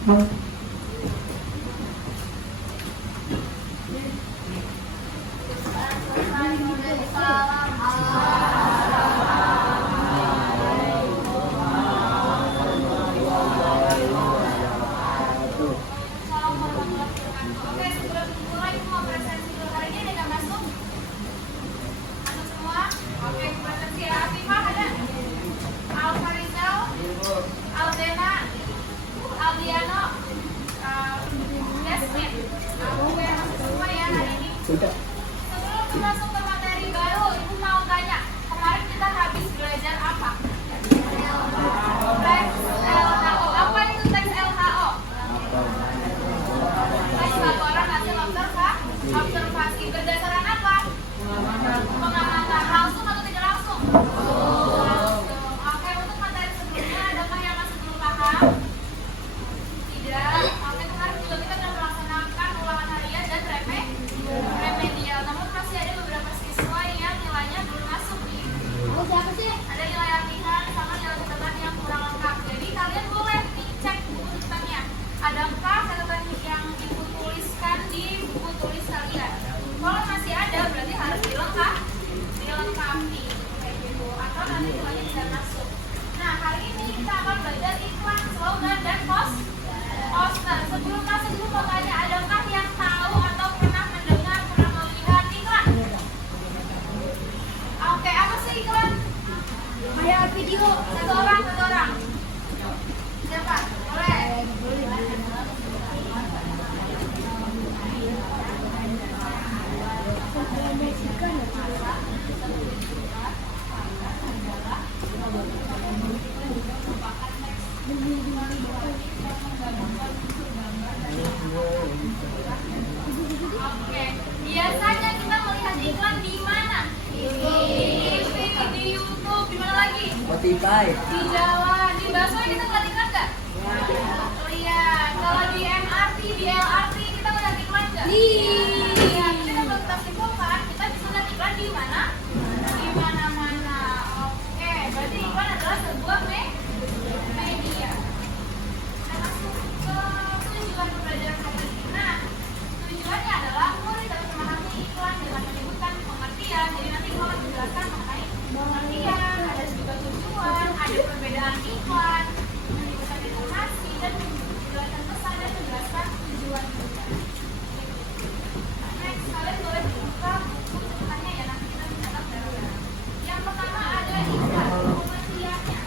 Sebelum masuk ke materi baru, Ibu mau tanya, kemarin kita habis belajar apa? Teks LHO. Apa itu teks LHO? Teks laporan hasil observasi. Berdasarkan apa? Pengamatan. Langsung atau tidak langsung? Oke, untuk materi sebelumnya, adakah yang masih belum paham? Tidak. Oke, kemarin juga kita sudah melaksanakan ulangan harian dan remedial. Namun masih ada beberapa siswa yang nilainya belum masuk nih. Siapa sih? Ada nilai latihan sama nilai catatan yang kurang lengkap. Jadi kalian boleh dicek buku catatannya. Adakah catatan yang Ibu tuliskan di buku tulis kalian? Kalau masih ada, berarti harus dilengkapi kayak gitu. Atau nanti nilainya tidak masuk. Nah, hari ini kita akan belajar iklan, slogan, dan poster. Sebelum masuk dulu mau tanya, adakah yang tahu atau pernah mendengar, pernah melihat iklan? Oke, apa sih iklan? Kayak video. Satu orang. Siapa? Boleh. Oke, biasanya kita melihat iklan di mana? Di TV, di YouTube, di mana lagi? Spotify. Di jalan, di busway kita ngeliat iklan nggak? Lihat. Kalau di MRT, di LRT kita ngeliat iklan nggak? Lihat. Kita belum kita simpulkan, kita bisa lihat iklan di mana? Di mana-mana. Oke, berarti iklan adalah sebuah media. Kita masuk ke tujuan pembelajaran hari ini. Nah, tujuannya adalah murid dapat memahami iklan dengan menyebutkan pengertian. Jadi nanti kita akan menjelaskan mengenai pengertian, ada juga tujuan, ada perbedaan iklan, menyebutkan informasi dan menjelaskan pesan dan menjelaskan tujuan juga. Next, kalian boleh buka buku catatannya ya, nanti kita mencatat bareng-bareng. Yang pertama ada iklan, pengertiannya.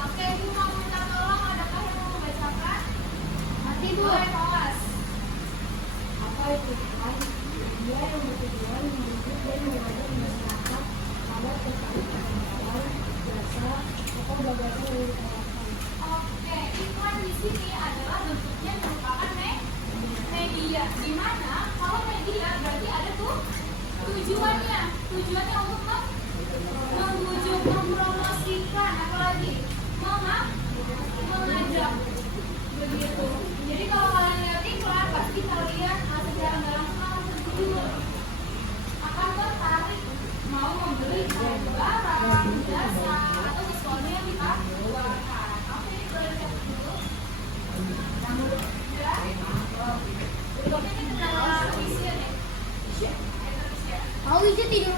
Oke, Ibu mau minta tolong, adakah yang mau membacakan? Nanti Bu. Boleh, Mas. Apa itu iklan? Dia yang bertujuan menunjuk dan mengajak masyarakat pada terkait kebenaran, jasa, atau gagasan yang ditawarkan. Oke, iklan di sini adalah bentuknya merupakan media. Di mana kalau media berarti ada tuh tujuannya. Tujuannya untuk membujuk, mempromosikan, apalagi mengajak. Begitu. Jadi kalau kalian lihat iklan, pasti kalian secara nggak langsung tergiur, akan tertarik mau membeli barang, jasa, atau sesuatu yang ditawarkan. Oke, boleh lihat dulu. Ya. Berikutnya kita dalam visian ya. Mau bisa tidur?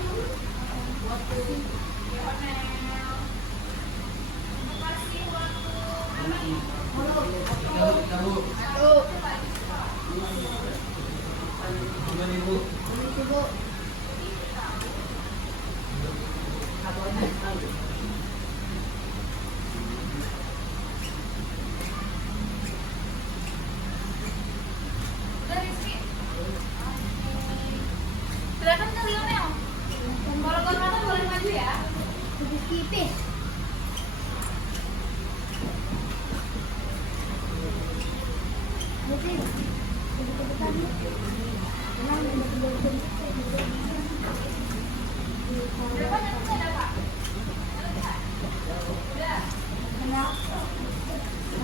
Silakan ke Lionel. Kalau Gormata boleh maju ya. Tipis. Oke. Cepat-cepat. Tenang, ada kebiasaan. Berapa nanti ada Pak? Udah. Tenang.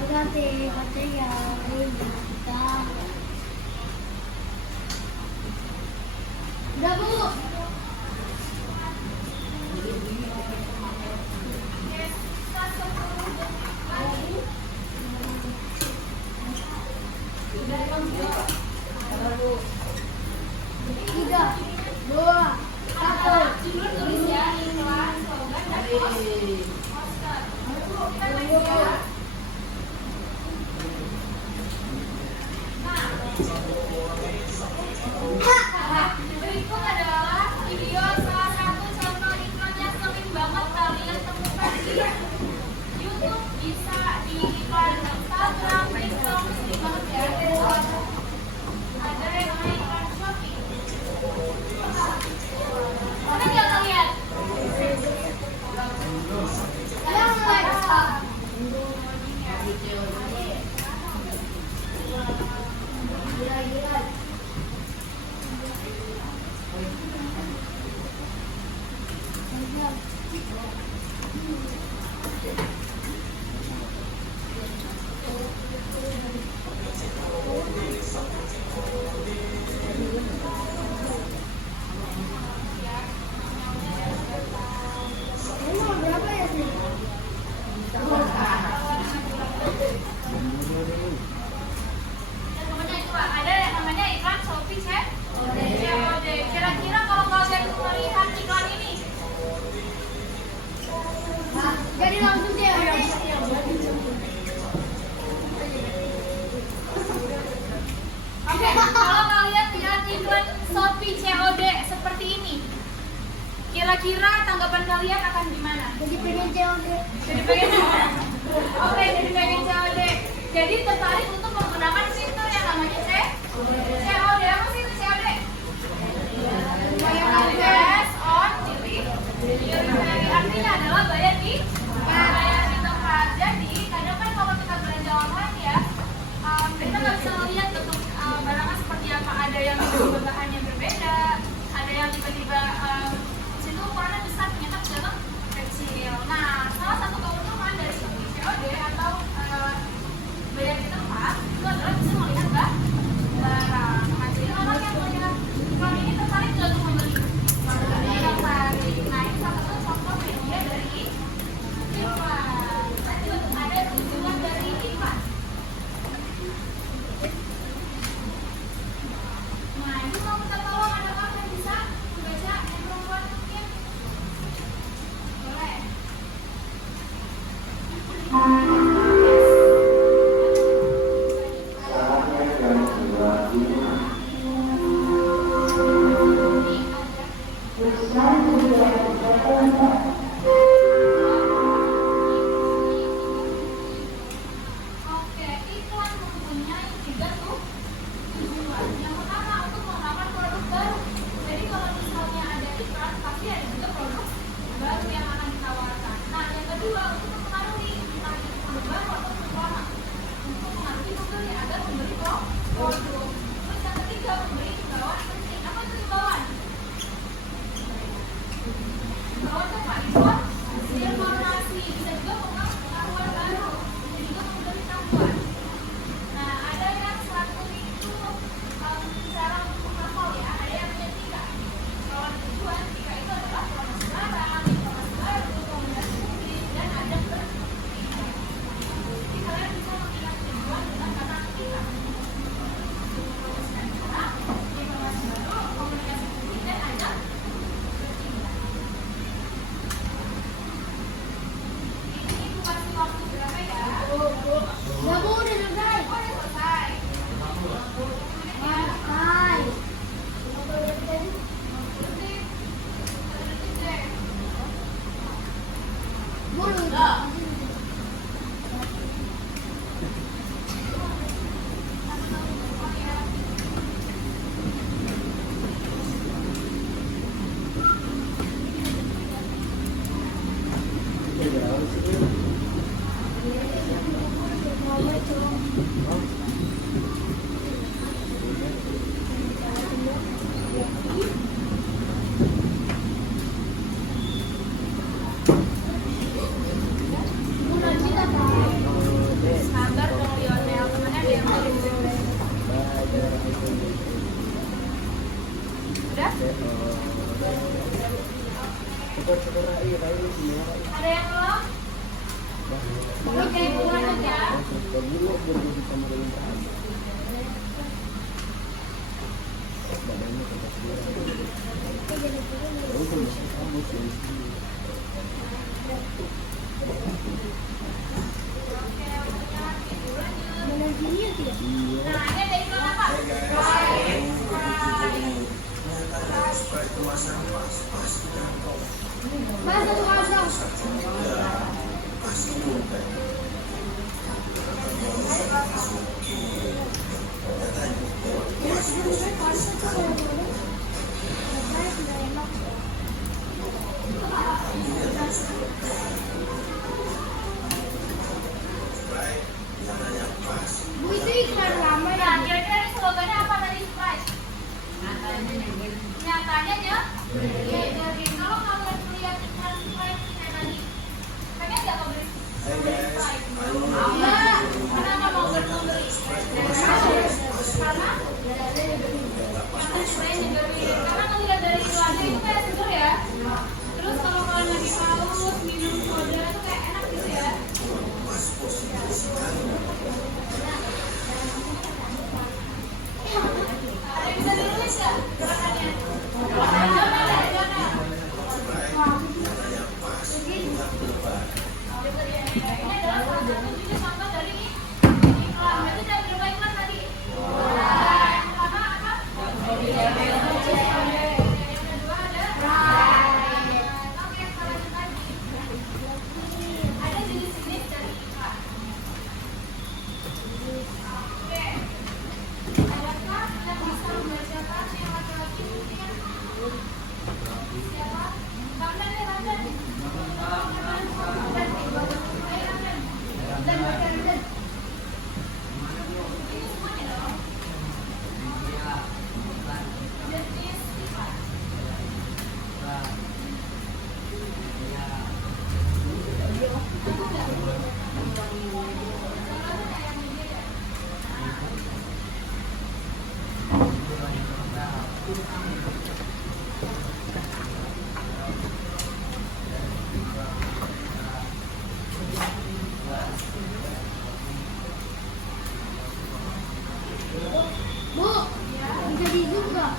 Hati-hati ya. Kita. Udah Bu. Yes, 1 Emang berapa ya sih? Namanya itu Pak, ada yang namanya iklan Shopee COD. Kira-kira kalau kalian melihat iklan ini, Jadi langsung deh. oke, kalau kalian lihat iklan Shopee COD seperti ini, kira-kira tanggapan kalian akan gimana? Jadi pengen COD. Jadi pengen oke, jadi pengen COD. Jadi tertarik untuk menggunakan fitur yang namanya COD. Apa sih itu COD? Cash on delivery. Artinya adalah bayar di tempat. Jadi kadang kan kalau kita belanja online ya, kita nggak bisa melihat bentuk barangnya seperti apa. Ada yang tiba-tiba bahannya berbeda, ada yang tiba-tiba situ ukurannya besar ternyata ternyata kecil. Nah, salah satu keuntungan dari Shopee COD atau bayar di tempat itu adalah bisa melihat barang. Nah, jadi orang yang melihat iklan ini tertarik nggak untuk membeli? Tertarik. Nah, ini salah satu contoh media dari iklan. Tadi ada tujuan dari iklan. Nah, ini mau minta tolong ada orang yang bisa membaca yang perempuan mungkin? Boleh. Oke, iklan mempunyai tiga tujuan. Yang pertama untuk menawarkan produk baru. Jadi kalau misalnya ada iklan, pasti ada juga produk baru yang akan ditawarkan. Nah, yang kedua untuk mempengaruhi entah itu produk baru atau produk lama. Untuk mempengaruhi pembeli agar membeli produk. Terus yang ketiga memberi himbauan penting. Apa itu himbauan? Himbauan itu apa? Informasi. Bisa juga pengetahuan baru. Bisa juga pemberitahuan. Nah, ada yang satu itu cara untuk menghafal ya, ada yang punya tiga. Kalau tujuan tiga itu adalah promosi barang, informasi baru, rekomendasi publik, dan ajak bertiga. Jadi kalian bisa mengingat tujuan dengan kata tiga. Promosikan barang, informasi baru, komunikasi publik, dan ajak bertiga. Ini ibu kasih waktu berapa ya? Ya Bu, udah selesai. Oh, udah selesai. Selesai. Bu, udah. Udah kita Pak. Sabar dong Lionel, temennya ada yang lain. Udah? Ada yang belum? Oke, lanjut ya. Bener gini ya tidak? Nah, ini ada iklan apa? Mas, 1-0. Bu, itu iklan lama ya? Nah, kira-kira ini slogannya apa tadi, Sprite? Nyatanya ya? Iya, jadi kalau kalian melihat iklan Sprite Bu, bisa di zoom nggak?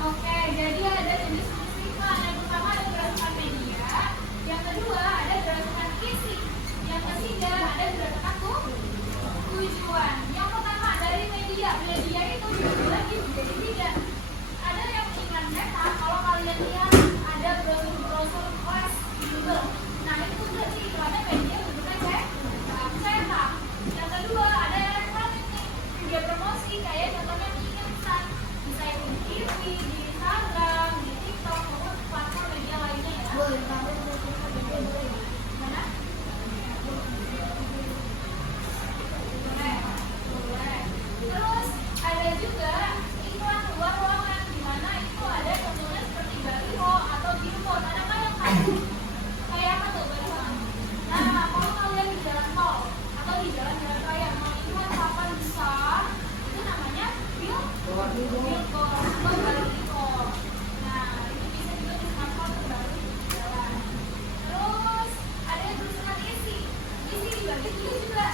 Oke, jadi ada jenis lima. Yang pertama ada gerakan media, yang kedua ada gerakan isi, yang ketiga ada gerakan tujuan. Yang pertama dari media, media itu dibagi lagi menjadi tiga. Ada yang iklan cetak, kalau kalian lihat ada brosur kelas di Google. Nah itu berarti iklannya media bentuknya cetak. Yang kedua ada elektronik nih, media promosi kayak contohnya instan. Bisa itu di TV, di Instagram, di TikTok, maupun platform media lainnya ya. Boleh, kamu boleh. Mana? Boleh, boleh. Terus ada juga iklan luar ruangan, di mana itu ada contohnya seperti baliho atau billboard. Ada nggak yang kayak apa tuh baliho? Nah, kalau kalian di jalan tol atau di jalan-jalan raya mau iklan papan besar, itu namanya billboard atau baliho. Nah, itu bisa juga dipantau terbaru di jalan. Terus ada tulisan isi dibagi tiga juga.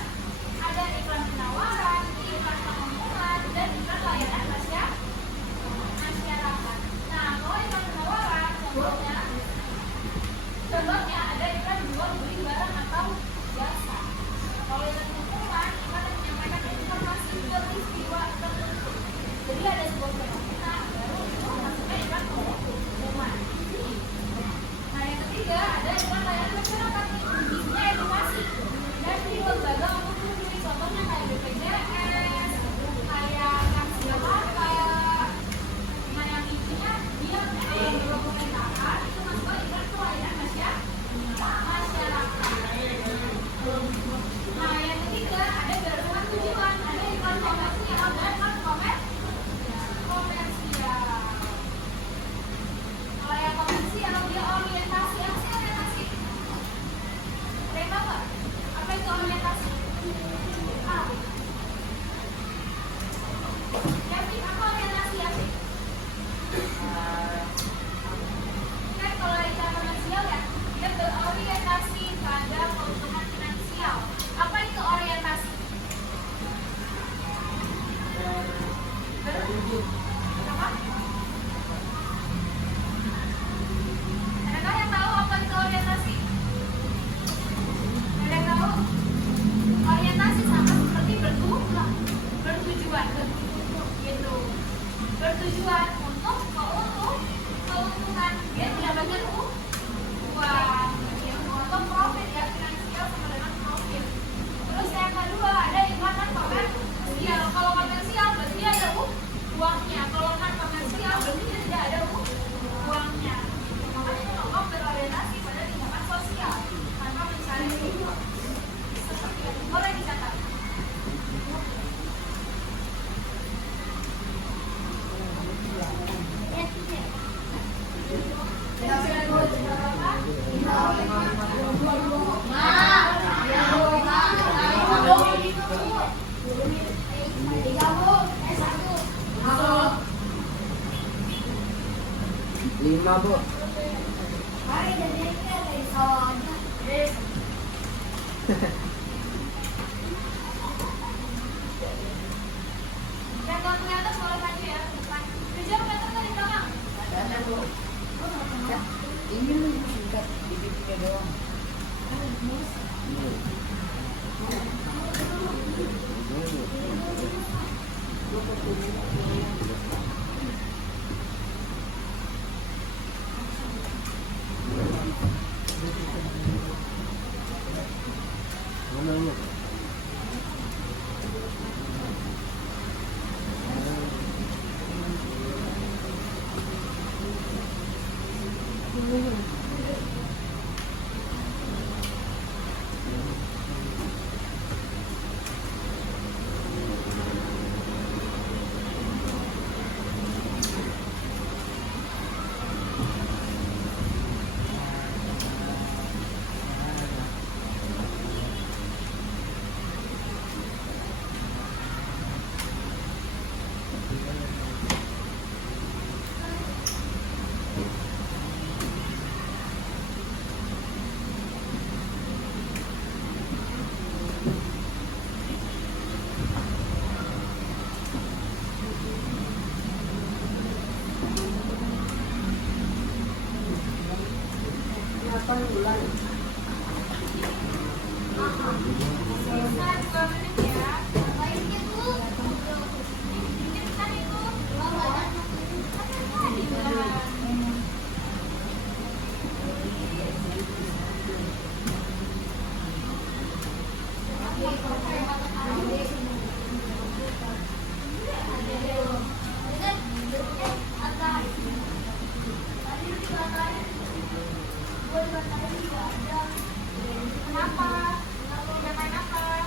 Ada iklan penawaran, iklan pengumuman, dan iklan layanan masyarakat. Nah, kalau iklan penawaran, contohnya ada iklan jual beli barang atau jasa. Kalau iklan pengumuman, iklan yang menyampaikan informasi peristiwa tertentu. Jadi ada sebuah fenomena baru itu masuknya iklan pengumuman. Nah, yang ketiga ada iklan layanan masyarakat nih, isinya edukasi dan di lembaga maupun sendiri, contohnya kayak BPJS, kayak Kas Jakarta, nah yang intinya dia pemerintahan itu masuk ke iklan pelayanan masyarakat. Nah, yang ketiga ada gerakan tujuan, ada iklan komersial dan non komersial. Kalau yang komersial dia orientasi, apa sih orientasi? Mereka nggak? Apa itu orientasi? Ah, Yasin, apa orientasi Yasin? Kan kalau iklan komersial ya, dia berorientasi pada keuntungan finansial. Apa itu orientasi? Apa? Adakah yang tahu apa itu orientasi? Ada yang tahu? Orientasi sama seperti bertujuan, gitu. Bertujuan untuk keuntungan, dia mendapatkan uang, untuk profit ya, finansial sama dengan profit. Terus yang kedua ada iklan non komersial. Kalau komersial berarti dia ada uangnya. Kalau non komersial berarti dia tidak ada uangnya. Makanya kelompok berorientasi pada tindakan sosial tanpa mencari uang. Seperti itu. Boleh dicatat. Lima, Bu. Hari jadi dari sawah aja. Yang nggak kelihatan boleh maju ya ke depan. Rizal kelihatan dari belakang. Ada, Bu. Ya, ini singkat di pipinya doang. kapan bulan? Sisa 2 menit ya. Ngapain gitu? Dikit kan itu. Tadi bulan. Kenapa? Udah main apa?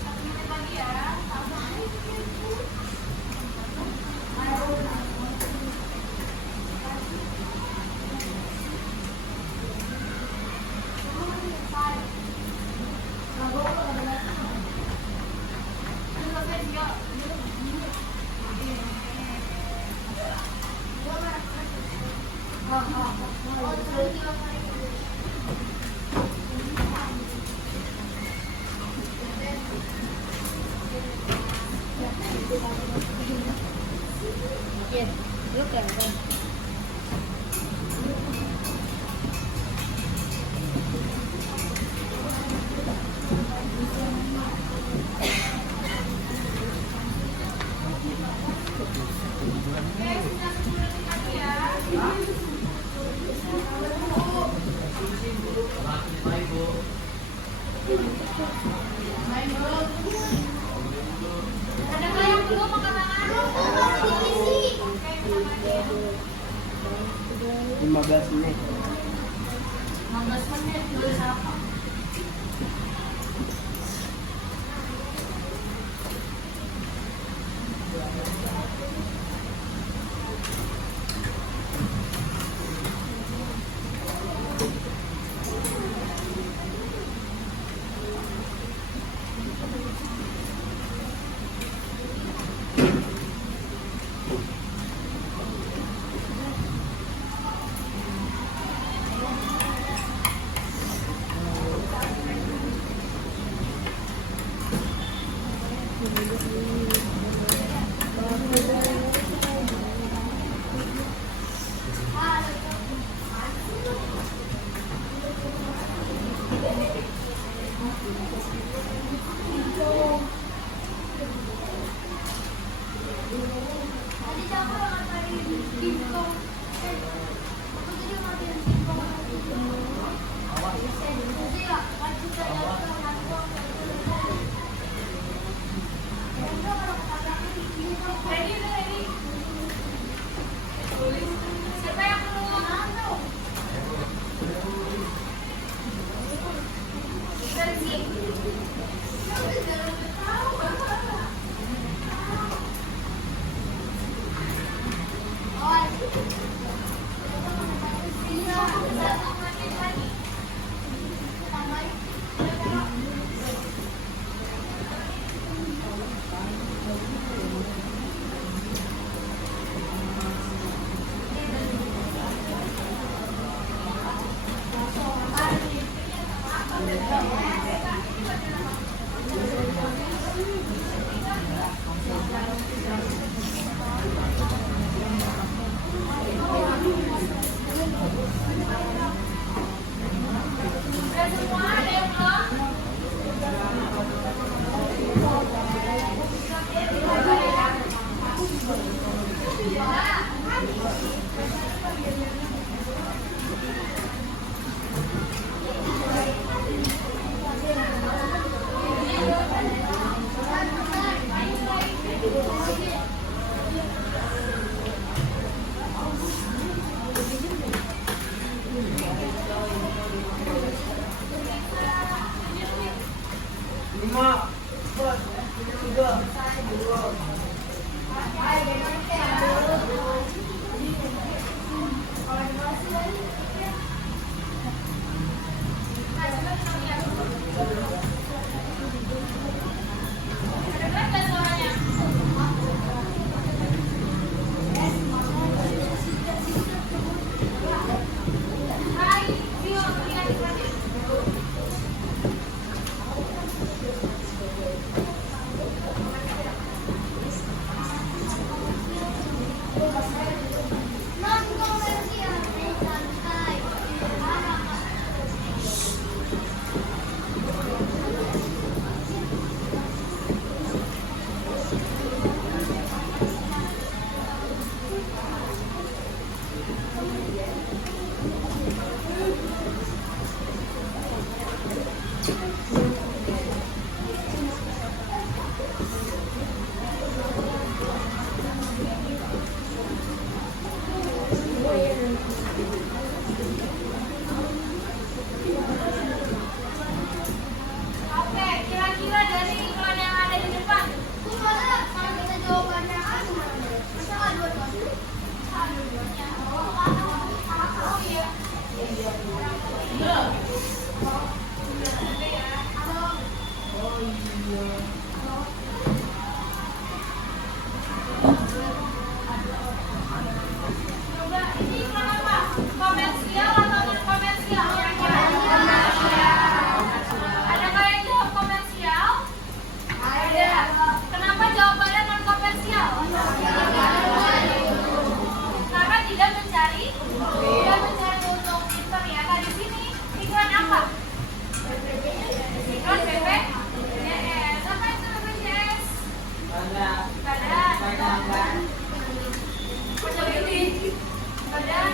Satu menit lagi ya. Iya, lu kan. Oke, sisa 10 detik lagi ya. Ada nggak yang belum angkat tangan? Oke, kita lagi ya. 15 menit. 15 menit dulu siapa? Ready, udah ready. Siapa yang belum? Dari sini. Satu menit lagi. Coba ini iklan apa? Komersial atau non komersial? Kira-kira? Ada nggak yang jawab komersial? Ada. Kenapa jawabannya non komersial? Karena tidak mencari untung. Pinter ya. Nah di sini iklan apa? Iklan BPJS. Apa itu BPJS? Badan. Peneliti. Badan.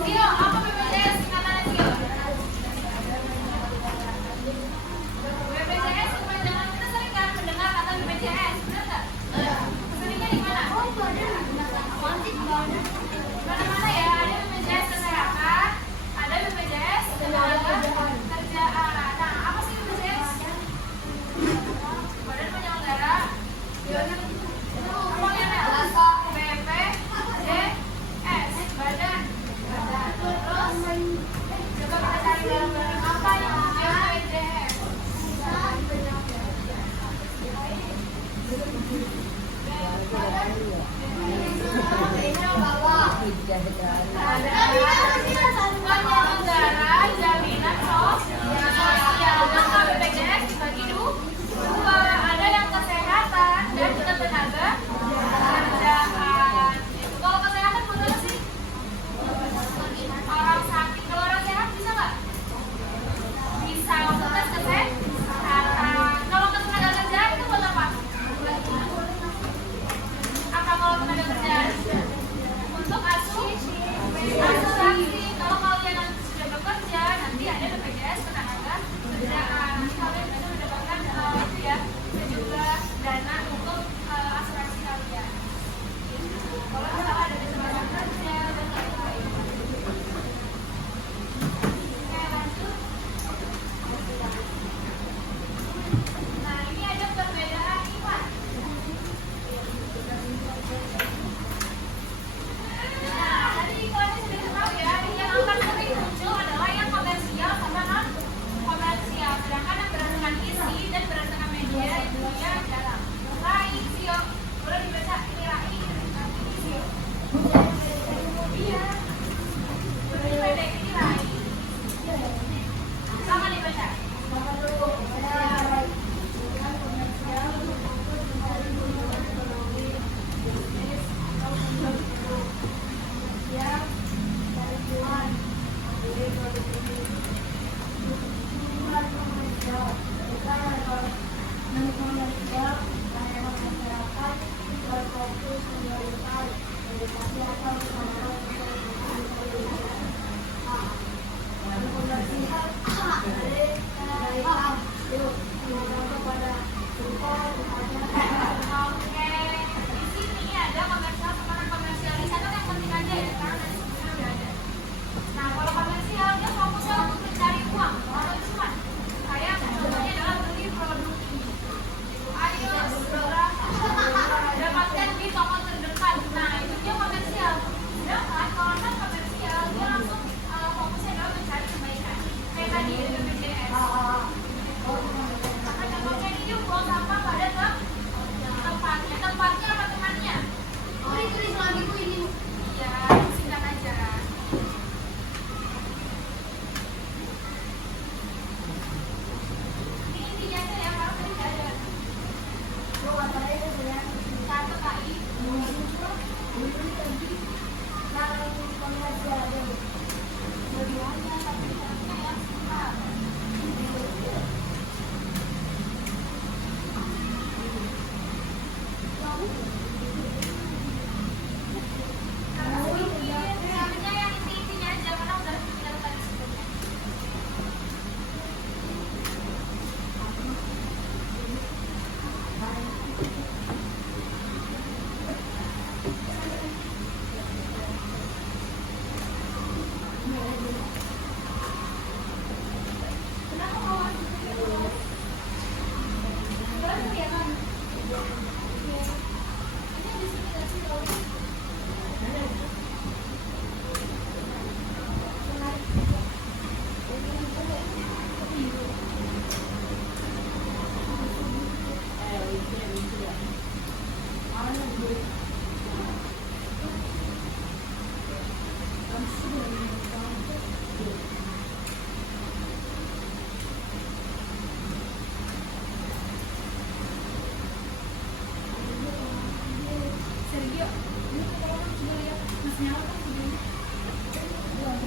Tio, apa BPJS? Singkatannya Tio. BPJS kepanjangan kita sering kan mendengar kata BPJS, benar nggak? Seringnya di mana? Mana-mana ya, ada BPJS kesehatan, ada BPJS tenaga kerjaan. Nah, apa sih BPJS? Badan penyelenggara. Apa ya, Nel? BPJS, badan. Terus, coba kita cari dalam apa yang BPJS? Penyelenggara jaminan sosial. Maka BPJS dibagi dua, ada yang kesehatan dan juga tenaga kerjaan. Kalau kesehatan buat apa sih? Orang sakit. Kalau orang sehat bisa nggak? Bisa untuk tes kesehatan. Kalau ke tenaga kerjaan itu buat apa? Apa kalau tenaga kerjaan? Untuk asuransi. Kalau kalian nanti sudah bekerja, nanti ada BPJS tenaga kerjaan. Nanti kalian bisa mendapatkan itu ya, sejumlah dana untuk asuransi kalian. Kalau misalnya ada tenaga kerja dan lain-lain. Oke, lanjut. Nah, ini ada perbedaan iman. Nah, tadi iklannya sudah tahu ya, yang akan sering muncul adalah yang komersial sama non komersial. Sedangkan yang berdasarkan isi dan berdasarkan media itu ya adalah Rai, Sio. Boleh dibaca ini Rai, ini Sio. Iya. Ini pendek ini Rai. Sama dibaca. Oke, di sini ada komersial sama non komersial. Di sana yang penting aja ya, karena dari sebelumnya udah ada. Nah, kalau komersial dia fokusnya untuk mencari uang atau cuan. Kayak contohnya adalah beli produk ini. Ayo segera dapatkan di toko terdekat. Nah, itu dia komersial. Sedangkan kalau non komersial dia langsung fokusnya adalah mencari kebaikan. Kayak tadi BPJS. Maka contohnya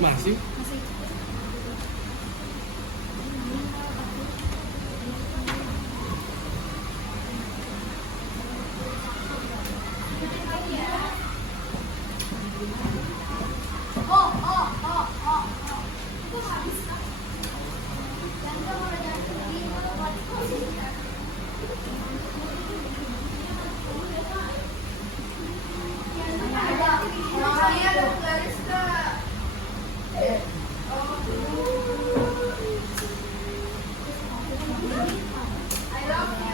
Masih? Masih. Ikutin lagi ya. Oh. Itu habis kan? Dan kamu udah jangan pergi ke orangnya ada garis kak. I love you.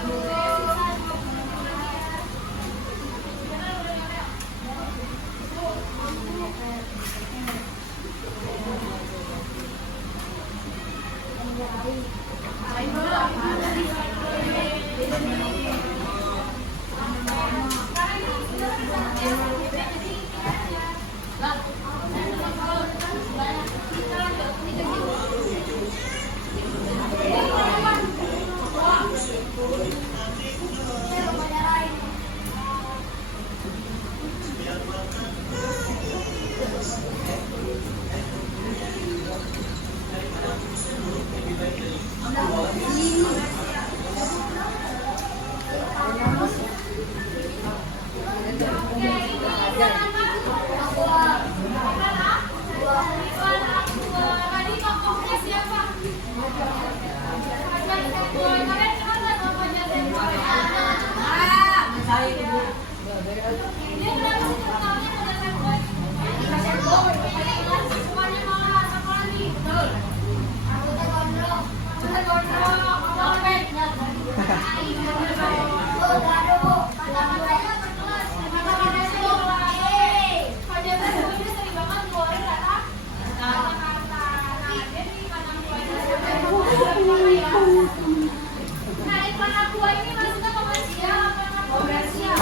Tadi tokohnya siapa? Fajar Semboy. Kalian kenal nggak sama Fajar Semboy? Dia kenapa sih terkenalnya Fajar Semboy? Sukanya malah sama lagi. Gondrong. Dompet. Fajar Semboy dia sering banget ngeluarin kata-kata. Nah, dia nih kata keluarga ya. Nah, iklan Aqua ini maksudnya komersial apa komersial?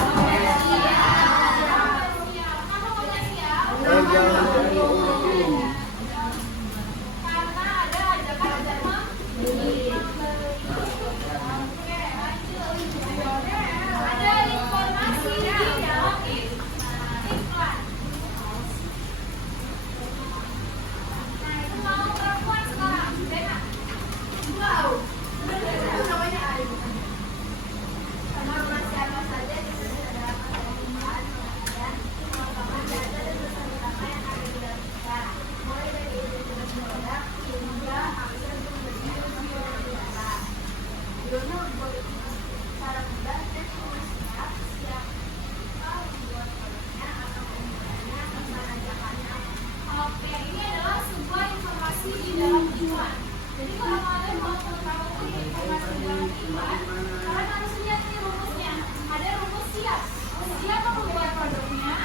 Kenapa komersial? Karena ada ajakan membeli. Oke, lanjut. Ada informasi di dalam iklan. Nah, itu mau perempuan sekarang. Bena. Wow. Itu namanya Ari. Sama rumah siapa saja di sini ada pengumuman dan pengalaman data dan pesan utama yang ada di dalam kita. Mulai dari identitas produk hingga akses pembelian video dan data. Videonya boleh cara mudah dan cuma siap membuat produknya atau penggunaannya tanpa ajakannya. Oke, ini adalah sebuah informasi di dalam iklan. Jadi kalau kalian mau mengetahui informasi di dalam iklan, kalian harus lihat nih rumusnya. Ada rumus siap. Siapa membuat produknya,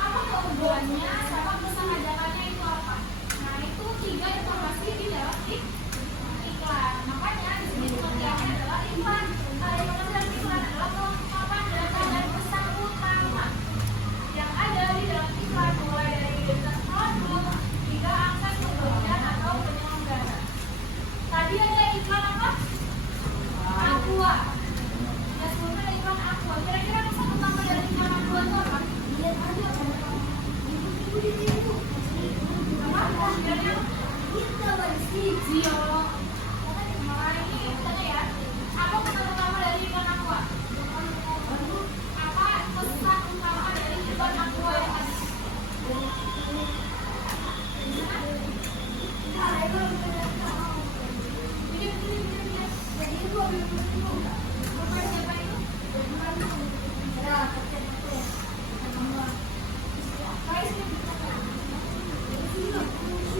apa keunggulannya, sama pesan ajakannya itu apa. Nah, itu 3 informasi di dalam iklan. Makanya di sini pengertiannya adalah iklan. Informasi dalam iklan adalah kelengkapan data dan pesan utama yang ada di dalam iklan, mulai dari identitas produk hingga akses pembelian atau penyelenggara. Tadi ada iklan apa? Aqua. Ya, sebelumnya ada iklan Aqua. Kira-kira pesan utama dari iklan Aqua itu apa? Lihat aja. Apa? Kira-kira kita bersih. Nah, ini tanya ya. Apa pesan utama dari iklan Aqua? Apa pesan utama dari iklan Aqua yang ada?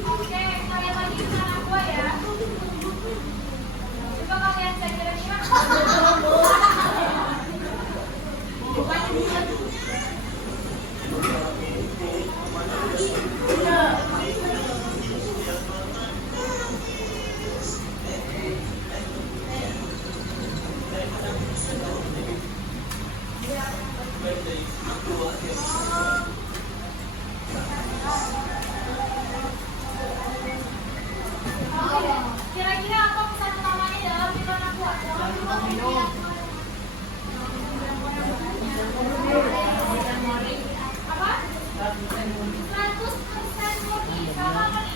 Oke, sekali lagi iklan Aqua ya. Coba kalian cek kira-kira. Kira-kira apa pesan utamanya dalam iklan Aqua? Apa? 100% murni. Sama apa nih?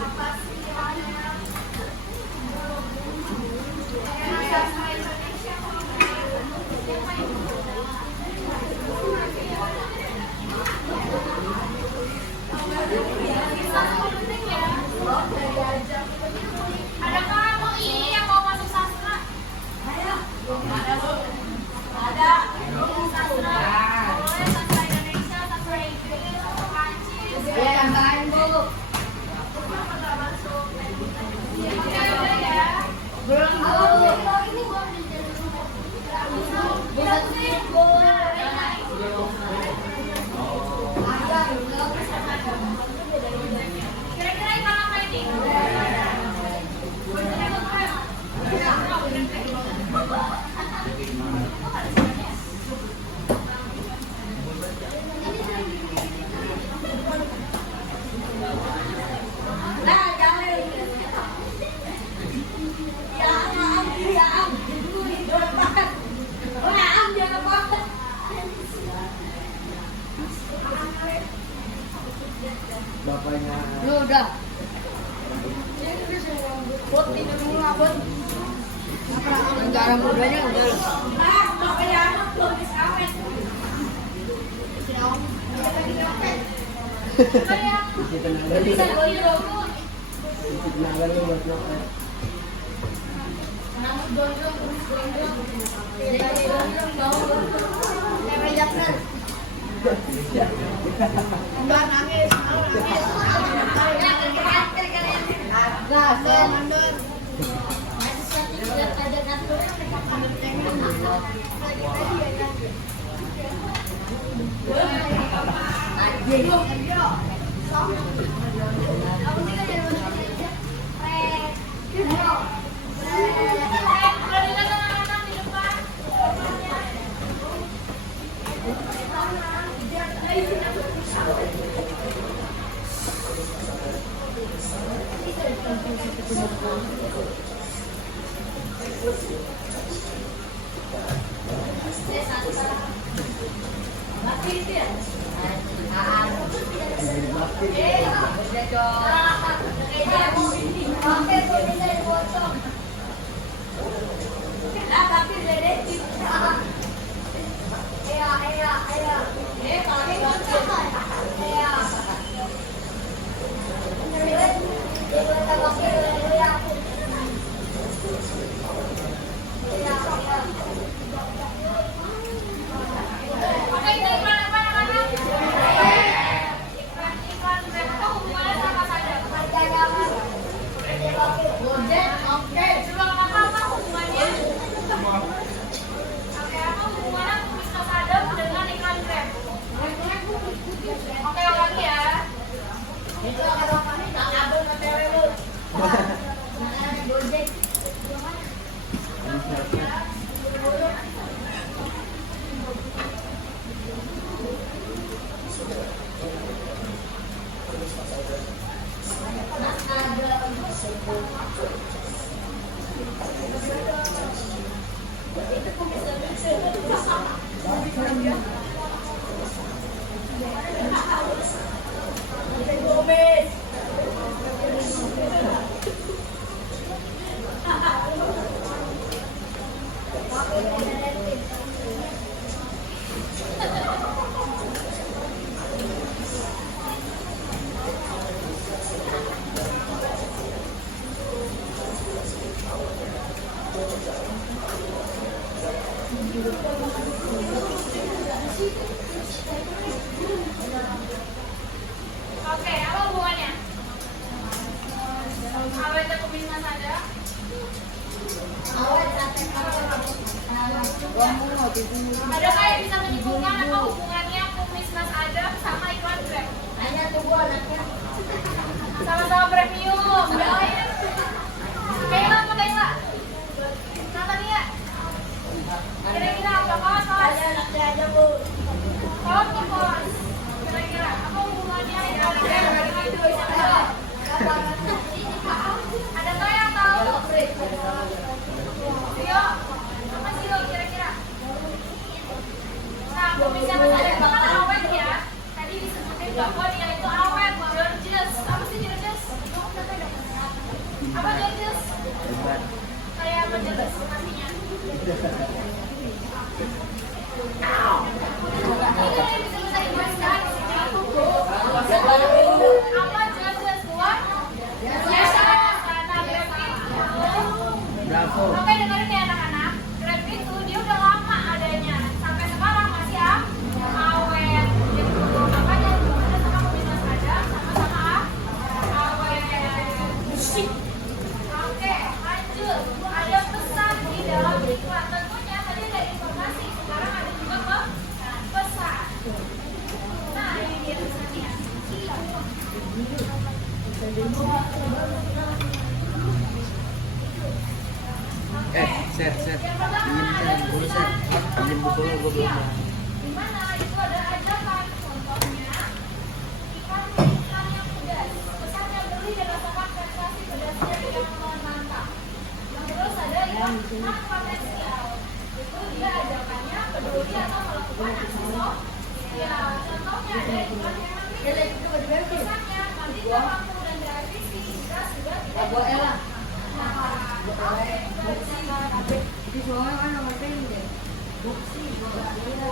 Apa sih namanya? Sastra Indonesia. Adakah MUI yang mau masuk sastra? Ada, Bu. Ada. Sastra. Boleh sastra Indonesia, sastra Inggris, Prancis. Ya, tambahan Bu. Pernah masuk. Oke, udah ya. Belum Bu. Ini gua kira-kira ikan apa ini? Nah, jangan. Ya, am. Jangan makan. Wah, am jangan makan. Bapaknya Lu udah. Bot ini dulu lah, Bot. Cara mudanya udah. Bapaknya belum diskawet. isi tenaga lu, Bisa gondrong. isi tenaga lu buat nyopet. Namun gondrong, terus gondrong. Jadi gondrong bau. Kayak Jackson. Enggak nangis, nangis. Nah, saya mandor. Ada kartu Oke, ini iklan apa namanya? Iklan brand apa hubungannya sama saja? Coba apa hubungannya? Oke, apa hubungannya Mister Sadam dengan iklan Grab? Oke, lagi ya. Oke, apa hubungannya? Awet dan kumis mas ada? Adakah yang bisa menyebutkan apa hubungannya kumis mas ada sama iklan Grab? Sama-sama premium. Kayla apa Kayla? Natania? Kira-kira apa kos? Kos ke kos. Kira-kira apa hubungannya iklan Grab dengan kumis mas ada? Adakah yang tahu? Rio, apa sih lo kira-kira? Nah, kumisnya mas ada itu kan awet ya. Tadi disebutin bahwa dia itu awet. Set. Pinjam dulu, Set. Pinjam buku lo, gue belum. Di mana itu ada ajakan, contohnya ikan yang pedas. Pesannya beli dan rasakan sensasi pedasnya yang menantang. Terus ada ikan potensial. Itu dia ajakannya peduli atau melakukan aksi ya. Contohnya ada ikan yang pesannya nanti mampu dan direvisi jika sudah tidak Ella. Nah, Di soalnya kan nomor ini deh. Buksi, tapi yang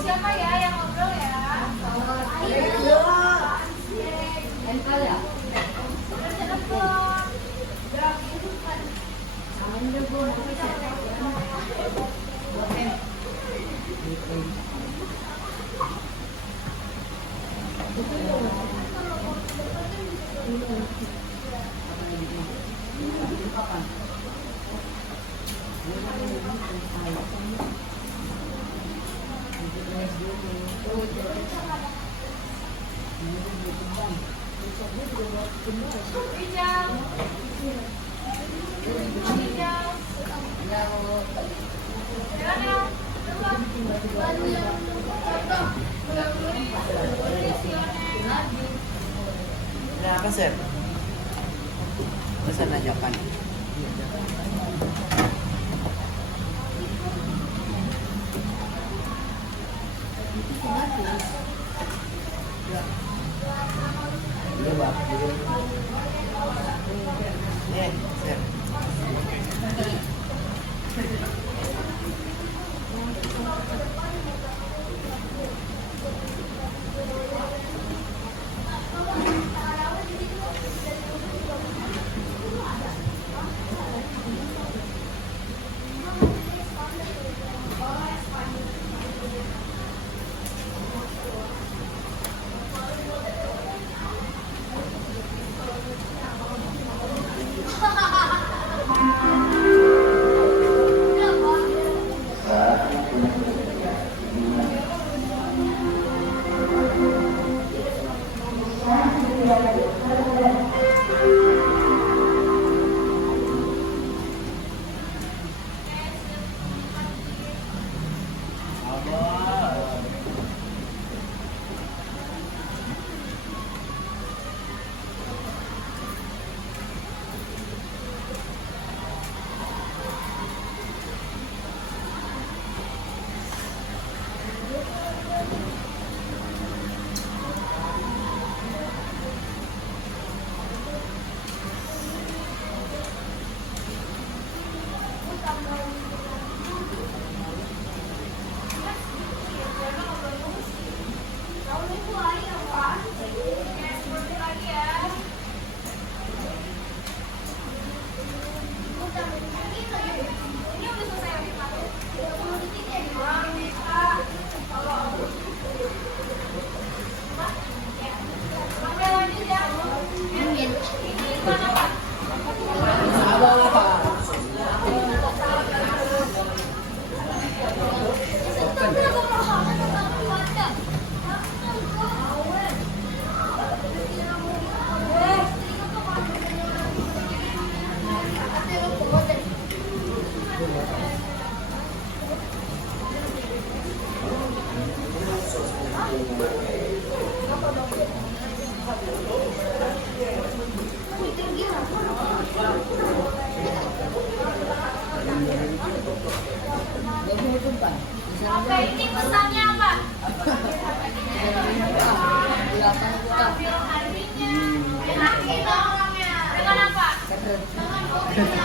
siapa ya yang ngobrol ya? Ental ya? Hijau. Hijau. Ada apa, Set? Pesan ajakan. Iya, Bang. Set. Oke, ini pesannya apa? Ambil hatinya. Enak kita orangnya. Dengan apa? Dengan kopinya.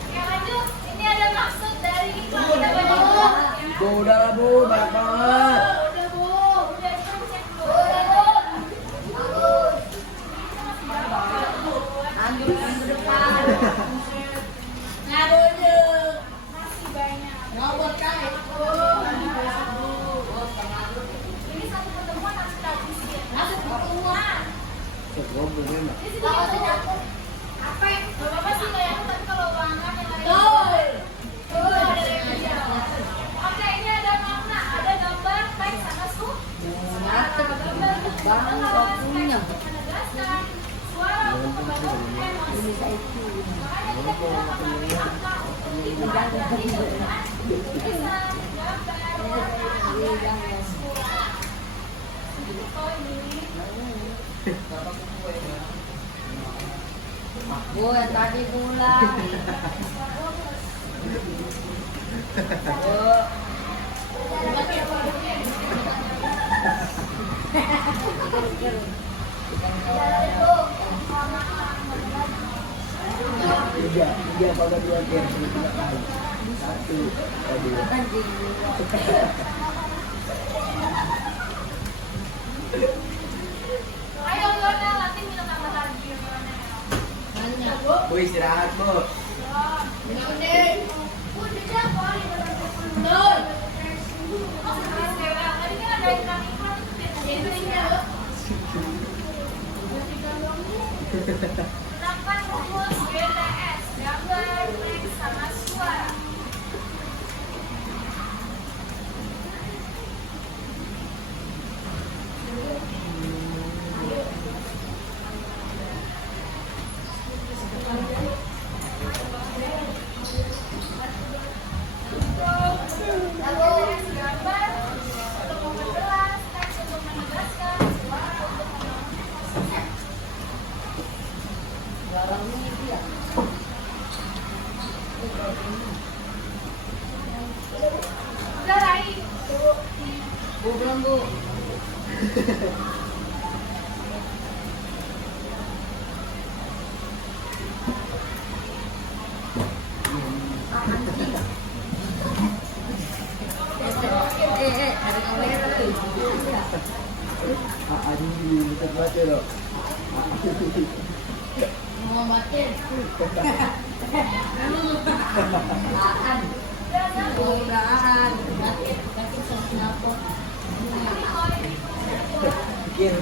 Oke, lanjut. Ini ada maksud dari iklan kita banyak. Bu, udah lah, Bu. Banyak banget. Udah, Bu. Udah, cek dulu. Udah, Bu. Ambil ke depan. Masih banyak. Robot kan? Bang, waktunya. menegaskan suara untuk membangun emosi. Ini saya itu. Makanya kita tidak mengatakan diperhatikan itu dengan tulisan, gambar, Bu, yang tadi pulang. Bu. Tiga kalau dua tiga kali. Satu, dua. Kan di Ayo Lionel, nanti minum tambah lagi Lionel. Bu istirahat bu. Tadi kan ada iklan iklan itu terapkan rumus GTS, gambar, teks, sama suara. Gambar untuk memperjelas, teks untuk menegaskan, suara untuk mengemaskan. Udah Rai. Bu belum Bu. Ada kamera tuh. Anjing, kita baca loh. Mau mati. Makan. Mudah-mudahan. Kasih sesuatu. Gir.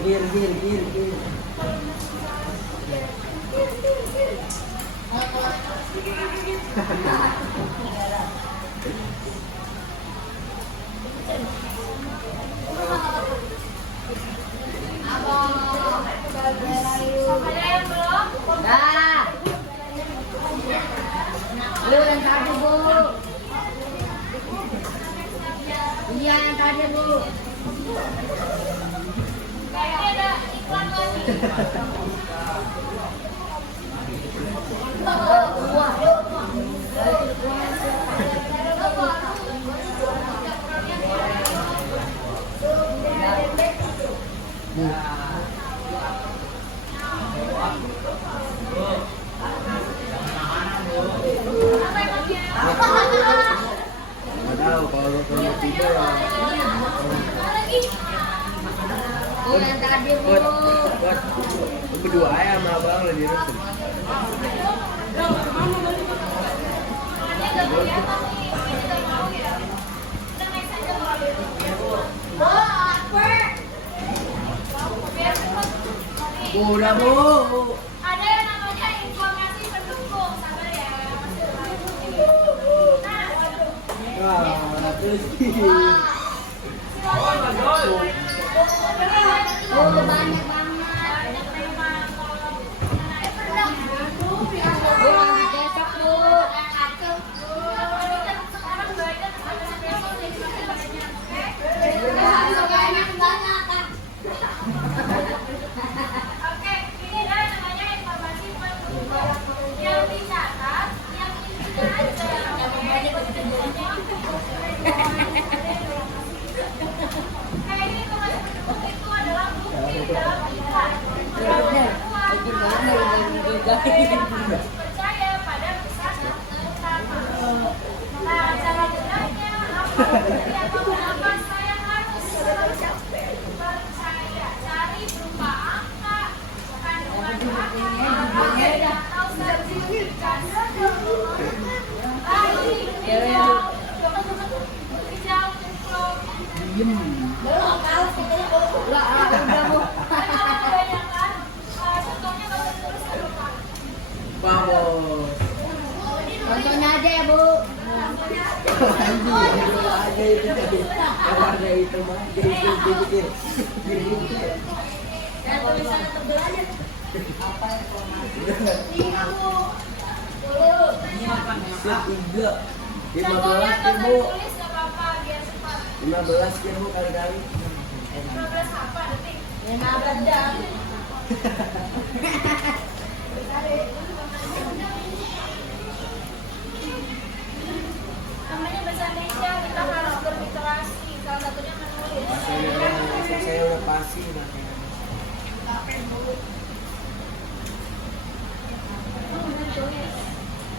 Ada yang belum? Dah. Bu yang tadi Bu. Iya yang tadi Bu. Kayaknya ada iklan lagi. Wah. Nggak tahu kalau tidur ya. Bu yang tadi Bu. Buat berdua ya sama abang lagi rusuh. Udah bu. Ada yang namanya informasi pendukung, sabar ya. Nah, terus Oh banyak banget. Bu lagi cocok Bu. Sekarang banyak Oke, ini ada namanya informasi pendukung yang dicatat, yang isinya Kayak ini informasi pendukung itu adalah bukti dalam iklan. Percaya pada pesan utama. Nah, cara benarnya apa bukti atau kenapa saya harus percaya? Cari berupa angka, kandungan paket, atau sertifikat. Lagi, hijau, kupluk. Udah Bu. Bayangkan, contohnya kalau tulis berupa. vamos. Contohnya aja ya Bu. Aja itu tadi. Warna itu mah. Gir. Saya tulisannya tebel aja. Nih kamu. 10. Set 3. Contohnya 15 kalau ribu. tulis nggak apa-apa biar cepat. 15 ribu kali-kali. 15 apa detik? Ya nabrak dah. Namanya bahasa Indonesia, kita harus berliterasi. Salah satunya menulis. Saya udah pasti makanya.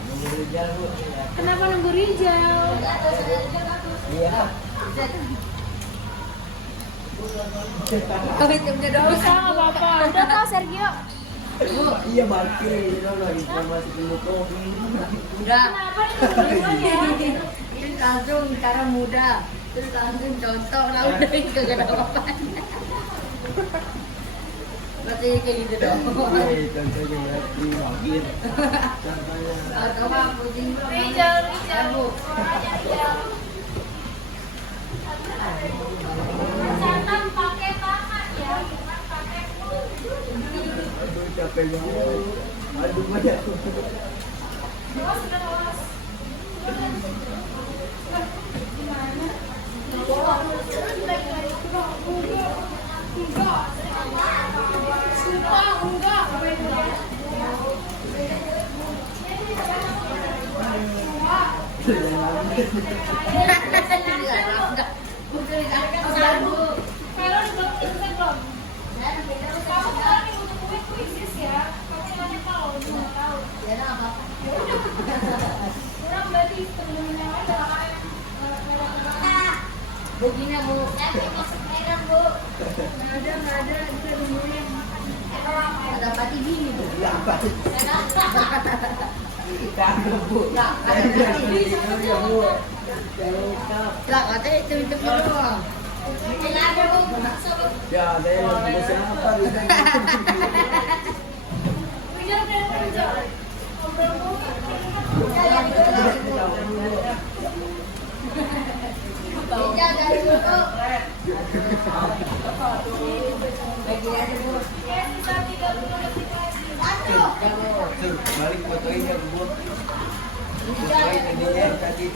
Nunggu Rijal bu. Ya. Kenapa nunggu Rijal? Iya. Oh, hitamnya doang. Bisa nggak apa-apa. Udah kok Sergio. Iya parkir itu lagi informasi dulu. Udah. Kenapa nih nunggu Rijal? Ini langsung cara mudah. Terus langsung contoh lah udah ini kagak ada apa-apanya. Berarti kayak gitu dong. Iya contohnya berarti parkir. Contohnya. Atau mah kucing belum. Rijal, suaranya Rijal. Catat pakai tangan ya, bukan pakai mulut. Aduh capek banget. Aduh banyak. Awas, udah awas. Kalau di belum selesai belum? Kamu kalau nih untuk kuis ya, kamu nanya kalau mau tahu. Ya udah apa-apa. Kurang berarti temen-temen yang lain jangan Begini Bu. Masuk airan, Bu. Nggak ada, bisa dulunya. Ada pati gini Bu. Iya apa? Kagak bu. Saya bilang begitu ya bu. Saya lengkap. Lah katanya itu doang. Tidak ada, Bu. Ya saya mau siapa di sini? Rijal udah Rijal. Ngobrol dulu. Bisa dari dulu. Bagi aja Bu. Ya, sisa 30 detik lagi. Balik fotoin ya bu. Sesuai tadinya tadi.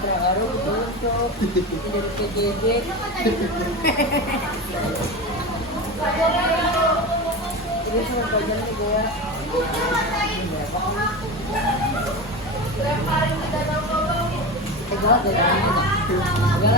Baru tutup. Jadi PJJ. Ini sama pelajaran nih gue. Gue ada ini. Gue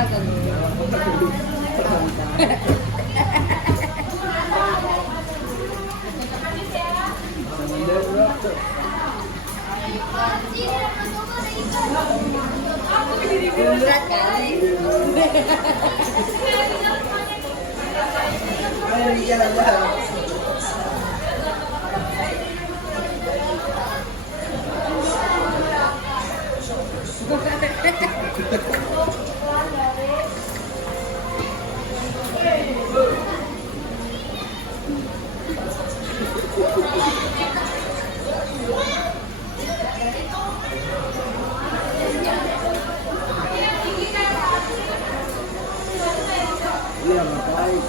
lagi berat kali. Ayo jalan. Iya, baik.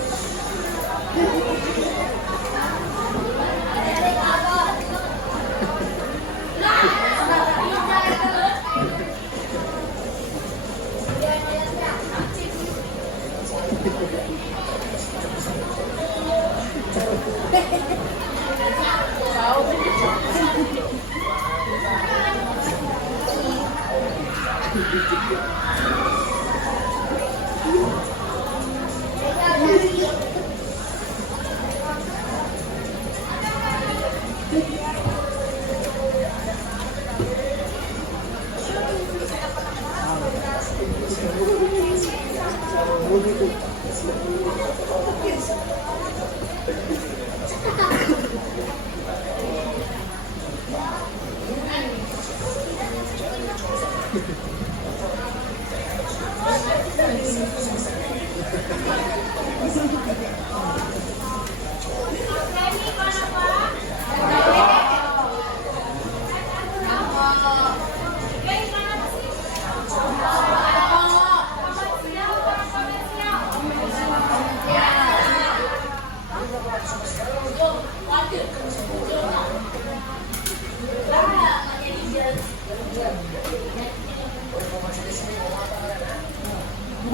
Guys, mana sih?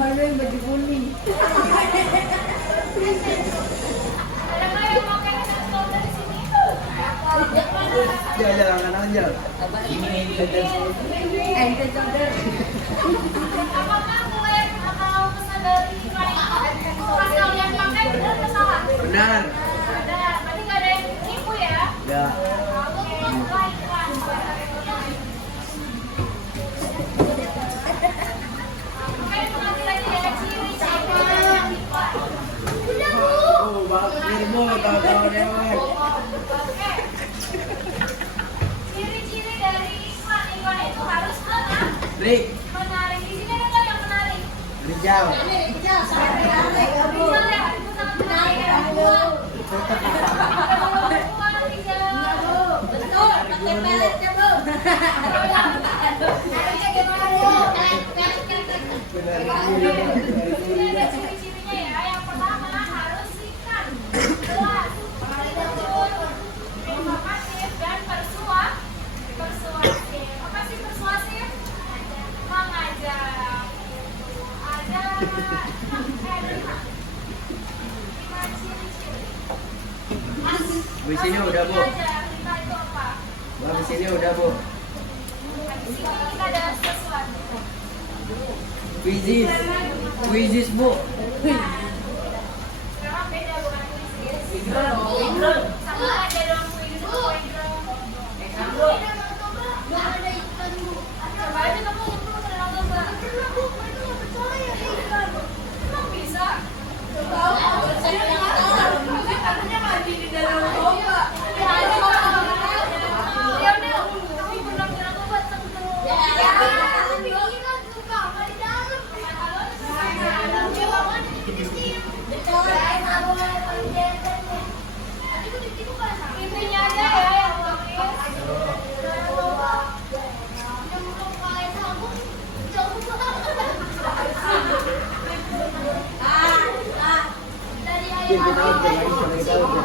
Mana yang baju kuning? Ada nggak yang mau kayak satu dari sini? Jalan aja. Ente coder. Apakah kue atau pesan dari klien itu pas kalian pakai benar atau salah? Benar. Ada, berarti nggak ada yang nipu ya? Ya. Oke, mulai iklan. Oke, mengerti lagi ya ciri-ciri dari iklan. Udah Bu. Oh, bakir Bu, tahu-tahu dewek. Oke. Ciri-ciri dari iklan itu harus Rik, menarik. Di sini ada nggak yang menarik? Rijal. Bisa ya, itu sangat menarik ya. Betul, pakai peletnya, Bu. Benar. Ini ada ciri-cirinya ya. Yang pertama harus sikat, jelas, jujur, informatif dan persuasif. Apa sih persuasif? Mengajak. Ada 5 ciri-ciri. Bu sini udah Bu. Mengajak kita itu apa? Habis ini udah Bu. Di sini kita ada sesuatu. Quizis. Quizis Bu. Sekarang beda bukan kuis. Sama aja dong kuis itu coba aja kamu itu kenal lomba. Emang bisa? Katanya mandi di dalam lomba. Ya udah, kamu pernah kenal lomba tentu. Intinya aja ya yang Kita tahu lagi sama kita udah.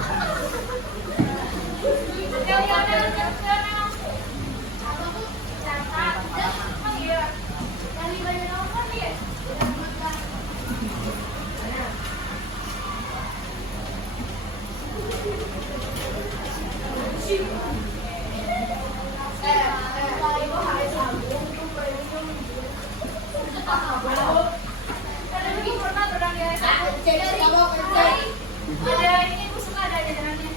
Ada ini aku suka ada jajarannya.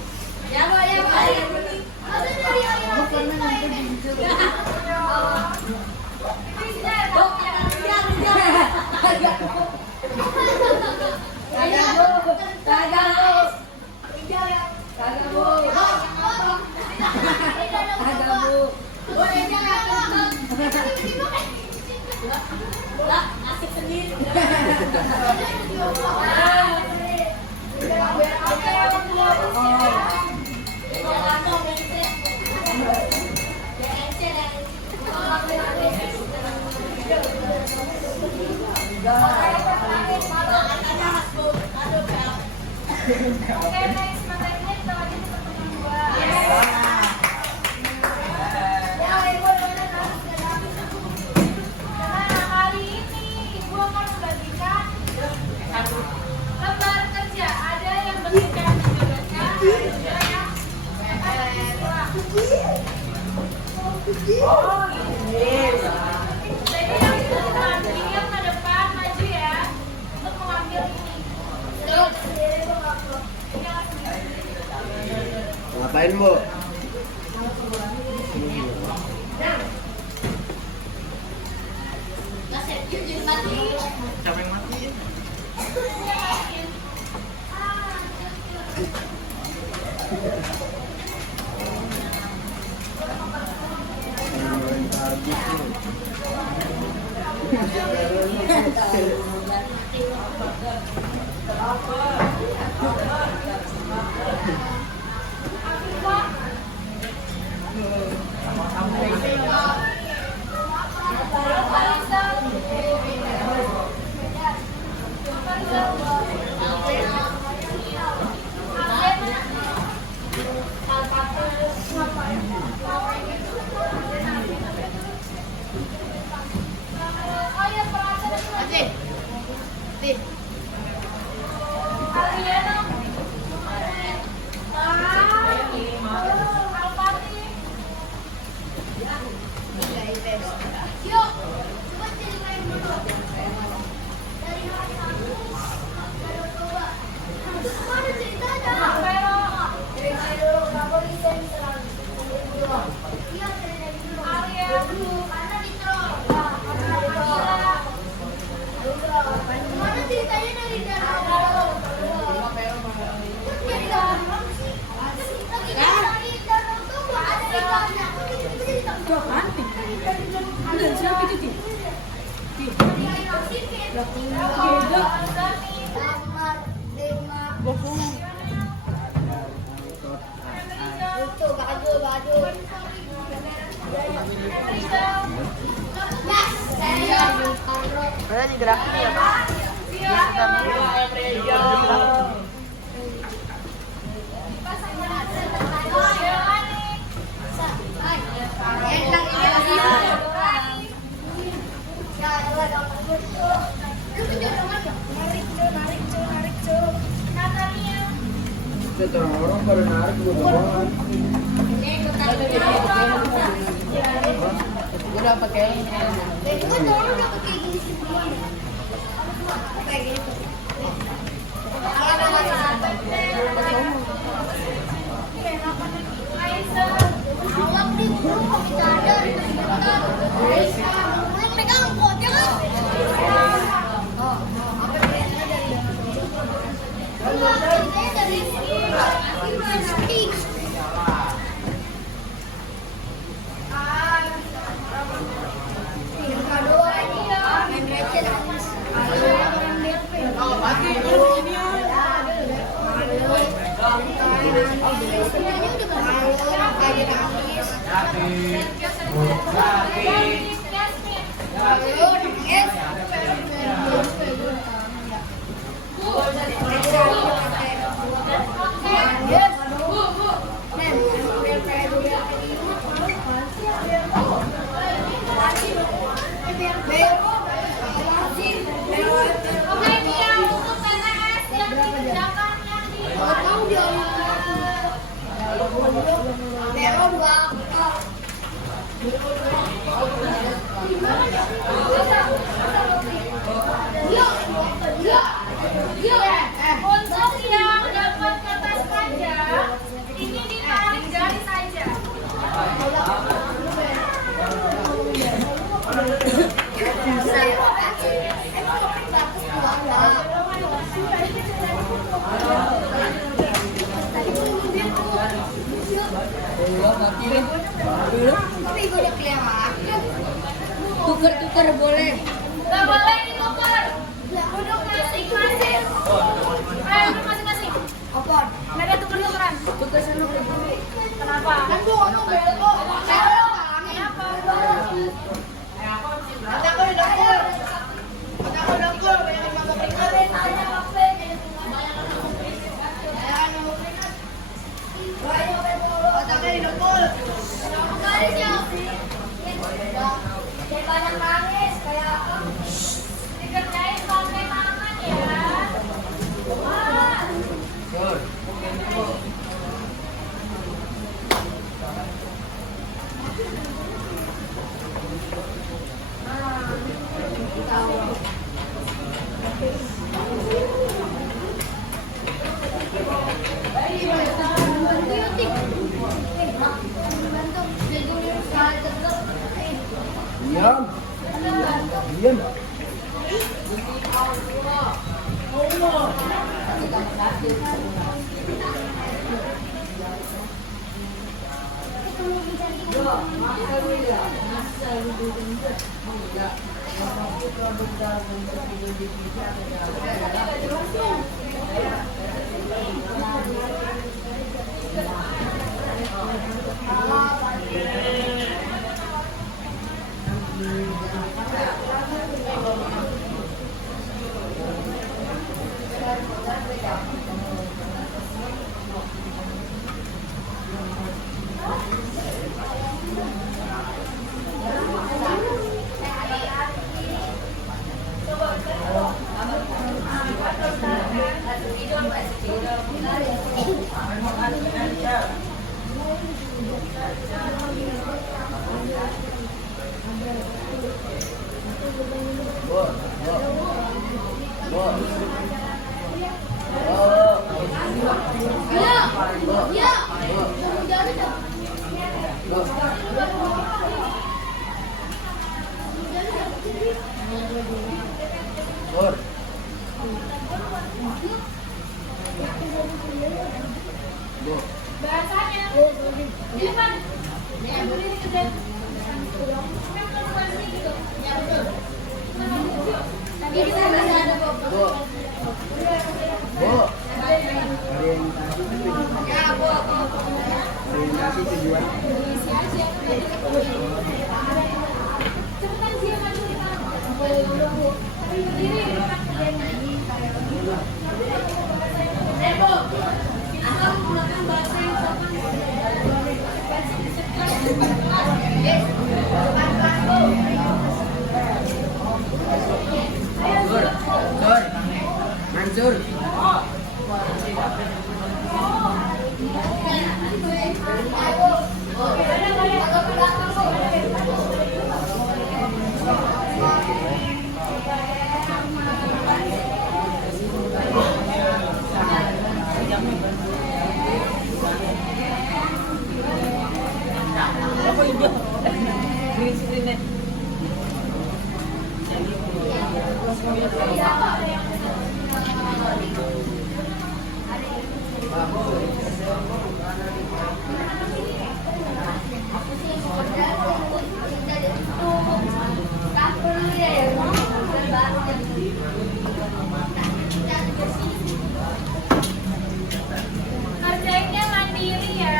Oke, next materinya kita lanjut ke pertemuan 2. Nah, kali ini Ibu akan membagikan lembar kerja. Ada yang berbicara menjelaskan, ada yang jadi yang kita ambil ke depan maju ya untuk mengambil ini. Ngapain Bu? Siapa yang matiin? Yuk, coba ceritain dulu. Dari hari aku, baru coba. Terus kemana ceritanya? Ceritain dulu, nggak boleh dari selalu. Iya, ceritain dulu. Alia dulu, karena ditrol. Karena ditrol. Gimana ceritanya dari danau? Jadi gampang sih. Lagi cari danau tuh nggak ada ikannya. Jadi gampang. Udah siapa itu? Saya di gerakan ya, Pak. Orang pada narik gue udah pakai Untuk yang dapat kertas panjang, ini ditarik garis saja. Tuker boleh. Gak boleh ditukar. Duduk masing-masing. Duduk masing-masing. Apa? Nggak ada tuker-tukeran. Tuker sana dulu. Kenapa? Kan gua ngomong bego. Kenapa? Kataku di dapur. Kataku di dapur. Banyak yang mau peringkat. Kataku di dapur. Jangan banyak nangis kayak aku. Dikerjain pakai tangan ya. Wah. diam. Diam. Video Bor. Bo. Bahasanya. Evan. Berdiri ke depan. Gitu. Ya betul. Tapi kita bisa ada Bo. Bo. Orientasi tujuan. isi aja. Cepetan sih maju. Berdiri. Mansur. Ngerjainnya mandiri ya.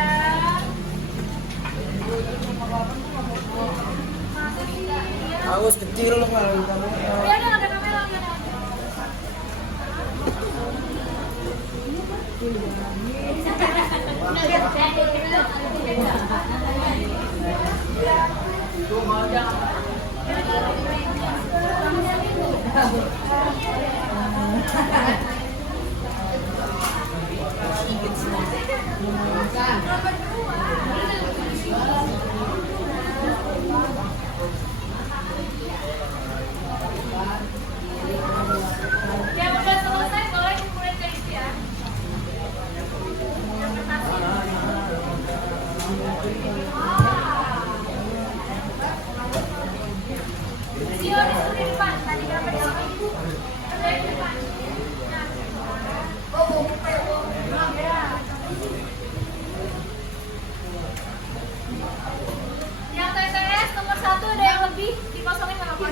Awas kecil loh kalau Ya udah ada kamera ya. Yang udah selesai boleh dimulai dari sini ya. Sio disuruh di depan, tadi berapa di sini? Ada di depan. Yang TTS nomor 1 ada yang lebih dikosongin nggak apa-apa.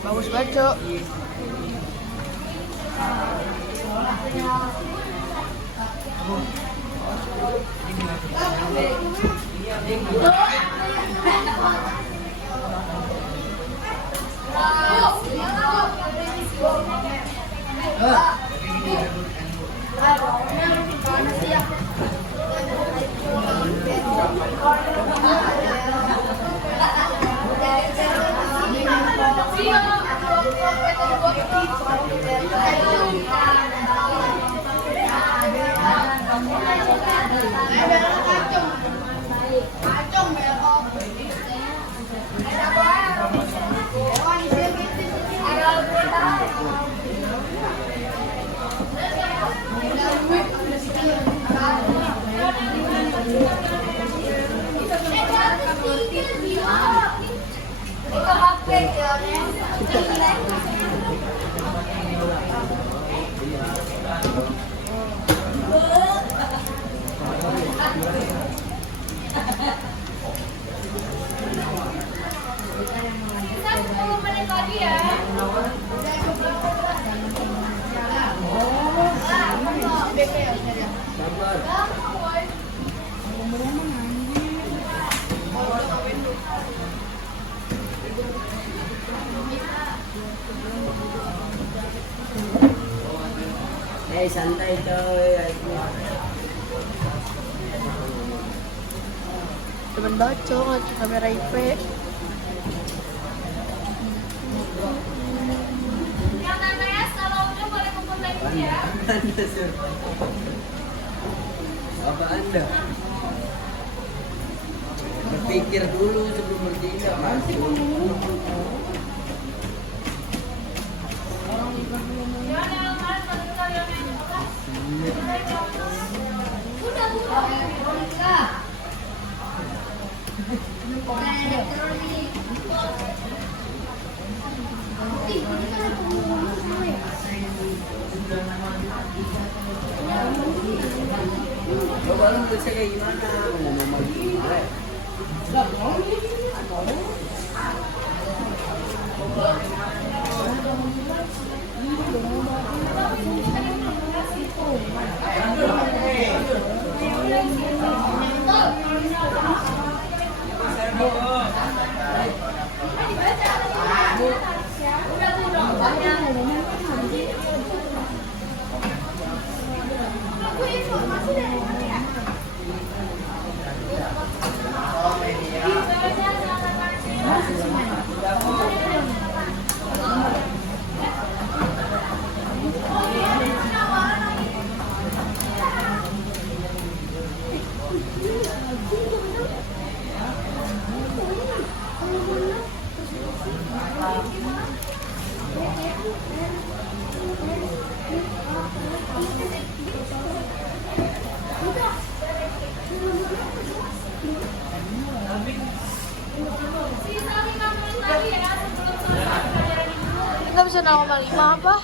Bagus banget, Cok. Kita 10 menit menit lagi ya. Sabar. Santai coy. Temen baca lagi kamera IP. Yang namanya kalau udah boleh kumpul lagi ya. Anda, Sur. Apa Anda? Berpikir dulu sebelum bertindak, Mas. Lo balong bisa kayak gimana? Ngomong gila. Sisa 5 menit lagi ya sebelum selesai pelajaran ini. Enggak bisa 0,5 apa?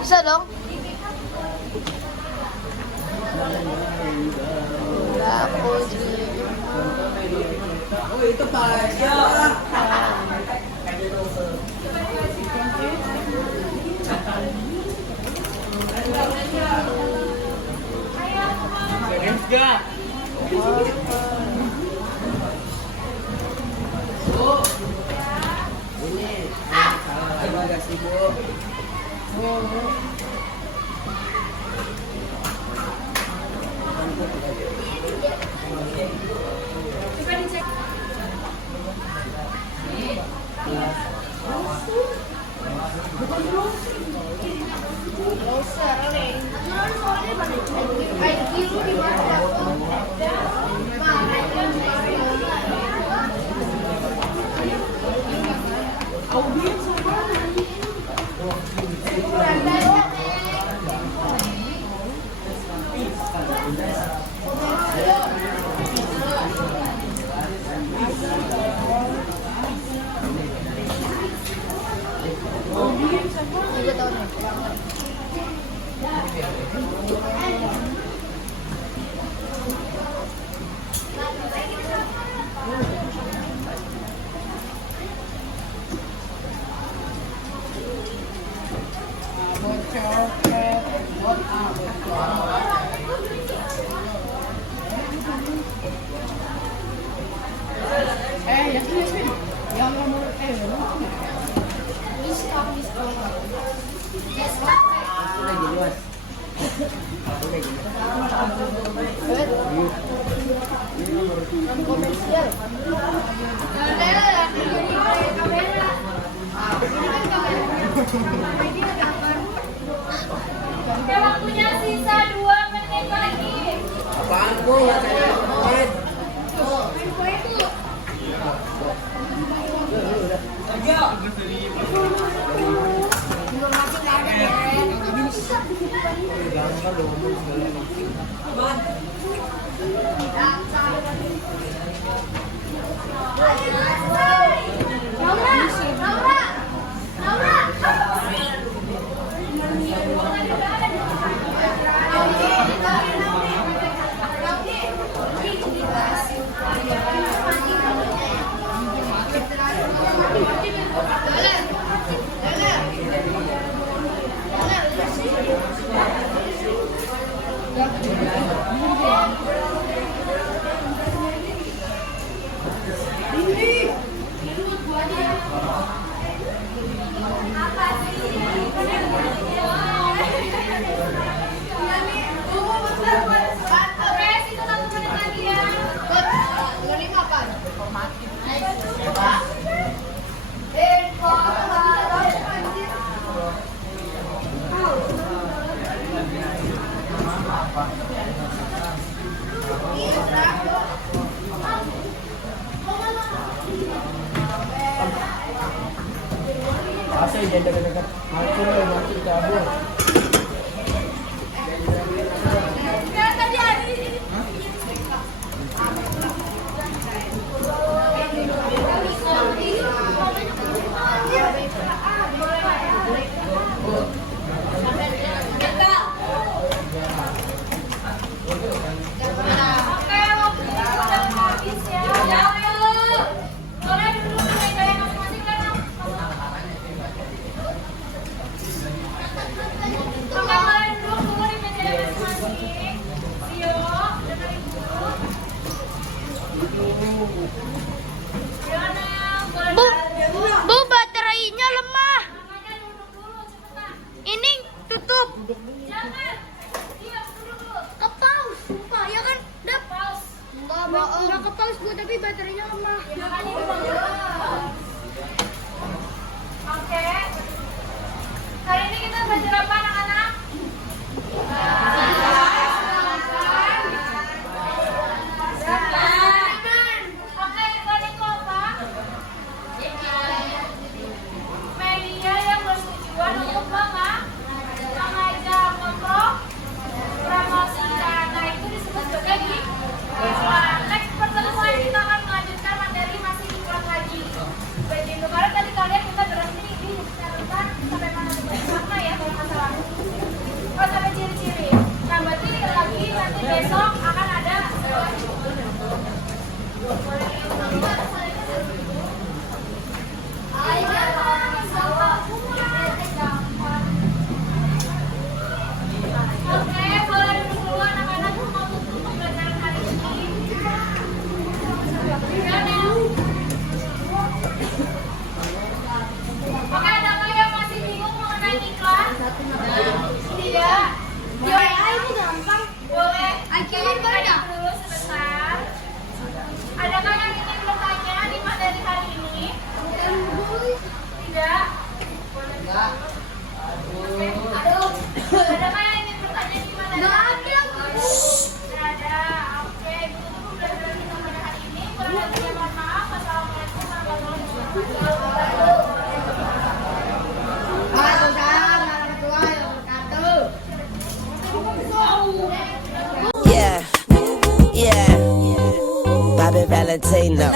Bisa dong. Aku Oh, itu Pak. Enggak. Bu. Ini salah terima kasih, Bu. Coba dicek. Udah gini, Mas. Udah gini. komersial. Oke, waktunya sisa 2 menit lagi. Apaan, Bu? Nggak saya menit. Gampang dong, Bu. Laura. jangan dekat-dekat. Masuk kabur. Kan tadi Adi. Oke, waktunya udah habis ya. Boleh duduk di meja yang masing-masing kan? Oke, boleh duduk dulu di meja yang masing-masing. Rio, dengerin dulu. Jangan, boleh. Bu, baterainya lemah. Makanya duduk dulu, cepetan. Ini tutup. Jangan. Diam, duduk dulu. Ke pause, sumpah. Ya kan? Dap. Pause. Enggak ke pause Bu, tapi baterainya lemah. Makanya duduk dulu. Oke. Hari ini kita belajar apa anak-anak? Oke, tadi itu apa? Media yang bertujuan untuk mengajak, mempromosikan. Nah, itu disebut sebagai iklan. Next pertemuan kita akan melanjutkan materi masih iklan lagi. Begitu, karena tadi kalian kita berhenti di catatan sampai mana makna ya kalau nggak salah. Oh, sampai ciri-ciri. Nah, berarti lagi nanti besok akan ada Oke, boleh duduk dulu anak-anak mau tutup pembelajaran hari ini. Oke, ada nggak yang masih bingung mengenai iklan? Tidak. Ini gampang. Boleh. Akhirnya Kita baru. dulu sebentar. Adakah yang ingin bertanya di materi hari ini? Tidak. Enggak. Aduh. Adakah yang ingin bertanya di materi Nggak hari ada. ini? Tidak ada. Oke, ditutup pembelajaran kita pada hari ini. Kurang lebihnya mohon maaf. Wassalamualaikum warahmatullahi wabarakatuh. Waalaikumsalam warahmatullahi wabarakatuh. Yeah, yeah. Bobby Valentino.